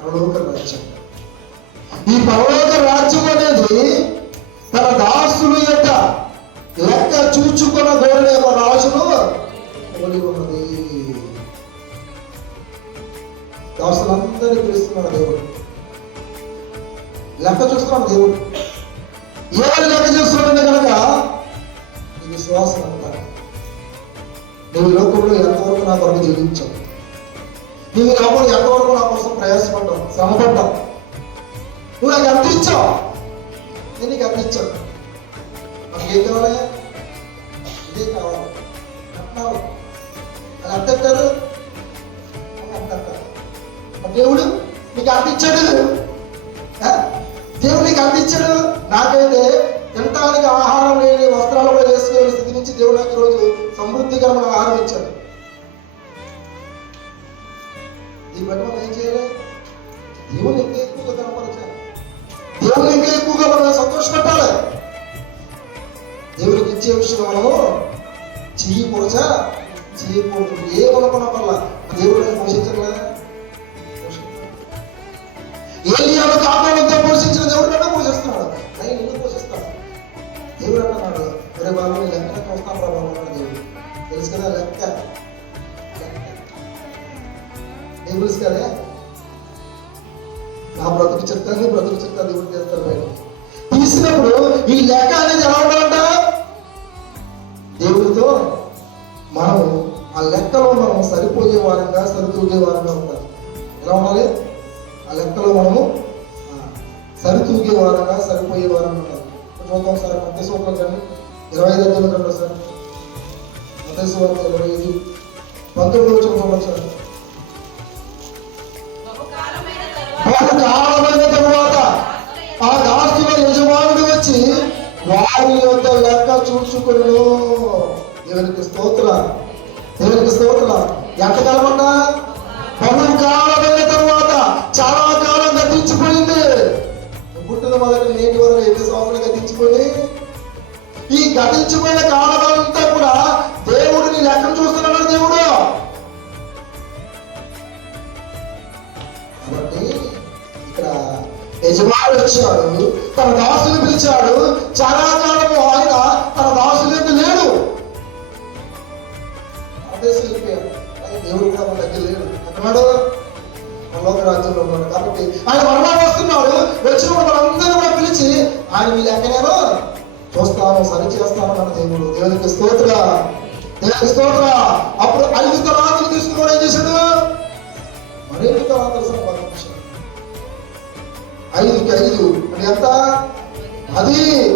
పరలోక రాజ్యం ఈ పరలోక రాజ్యం అనేది తన దాసుల యొక్క లెక్క చూచుకున్న గోరె ఒక రాజును పోలి ఉన్నది. దాసులందరినీ పిలుస్తున్నాడు దేవుడు. లెక్క చూస్తున్నాడు దేవుడు. ఏమని లెక్క చూస్తున్నాడు కనుక నీ విశ్వాసం అంతా నువ్వు లోకంలో ఎంతవరకు నా కొరకు జీవించావు నీవు లోపల ఎంతవరకు నా కోసం ప్రయాసపడ్డావు శ్రమపడ్డావు. నువ్వు నాకు ఎంత ఇచ్చావు? నేను నీకు ఎంత ఇచ్చాను? నాకు ఏం కావాలి? ఇదే కావాలి. అంటున్నావు. అది ఎంత అంటారు? అంత అంటారు? దేవుడు నీకు అంత ఇచ్చాడు? దేవుడు నీకు అంత ఇచ్చాడు? నాకైతే తినటానికి ఆహారం లేని వస్త్రాలు కూడా వేసుకునే స్థితి నుంచి దేవుడు నాకు ఈరోజు సమృద్ధికరమైన ఆహారం ఇచ్చాడు. ఈ బట్టి మనం ఏం చేయాలి? దేవుని ఇంకా ఎక్కువగా కనపరచాలి. దేవుని ఇంకా ఎక్కువగా మనం సంతోషపెట్టాలి దేవునికి ఇచ్చే విషయం మనము చెయ్యి చేయకూడదు ఏ కొనుక్కున్న వల్ల దేవుడు నేను పోషించట్లేదా? ఏలియాను కాపాడంతో పోషించిన దేవుడు పోషిస్తున్నాడు. నేను నిన్ను పోషిస్తాను దేవుడు అంటున్నాడు ఒరే లెక్క చూస్తాను రా దేవుడు. తెలుసు కదా లెక్క. ఏం తెలుసు నా బ్రతుకు చెప్తాను బ్రతుకు చెప్తా దేవుడు చేస్తాను బయట. తీసినప్పుడు ఈ లెక్క అనేది ఎలా ఉండాలంట? దేవుడితో మనం ఆ లెక్కలో మనం సరిపోయే వారంగా సరితూగే వారంగా ఉండాలి ఎలా ఉండాలి? ఆ లెక్కలో మనము సరితూగే వారంగా సరిపోయే వారంగా ఉండాలి చూద్దాం సార్ మత సూత్రం కానీ ఇరవై ఐదు అధ్యాయం కంటే సార్ మత సూత్రం ఇరవై ఐదు పంతొమ్మిది వచ్చిన చూడండి సార్ వారి యొక్క లెక్క చూసుకును దేవునికి స్తోత్ర దేవునికి స్తోత్ర ఎంతకాలమన్నా? అన్నా బహుకాలమైన తరువాత చాలా కాలం గతించిపోయింది. పుట్టిన మొదటి నేటి వరకు ఎన్ని సంవత్సరాలు గతించిపోయి ఈ గతించిపోయిన కాలం అంతా కూడా దేవుడిని లెక్కను చూస్తున్నాడు దేవుడు. కాబట్టి ఇక్కడ యజమానుడు వచ్చాడు. తన దాసుని పిలిచాడు చరాచారము ఆయన తన దాసుని యొక్క లేడు. ఆదేశం వెళ్ళిపోయాడు దేవుడు కూడా మన దగ్గర లేడు. అన్నాడు పరలోక రాజ్యంలో ఉన్నాడు కాబట్టి ఆయన మరలా వస్తున్నాడు. వచ్చినప్పుడు మనందరూ కూడా పిలిచి ఆయన మీ లెక్కనేమో చూస్తాము సరి చేస్తాను మన దేవుడు. దేవునికి స్తోత్ర. దేవునికి స్తోత్ర. అప్పుడు ఐదు తరాతులు తీసుకుని ఏం చేశాడు? మరేంటి తరాతులు సంపాదించాడు? ఐదుకి ఐదు. అది ఎంత? అది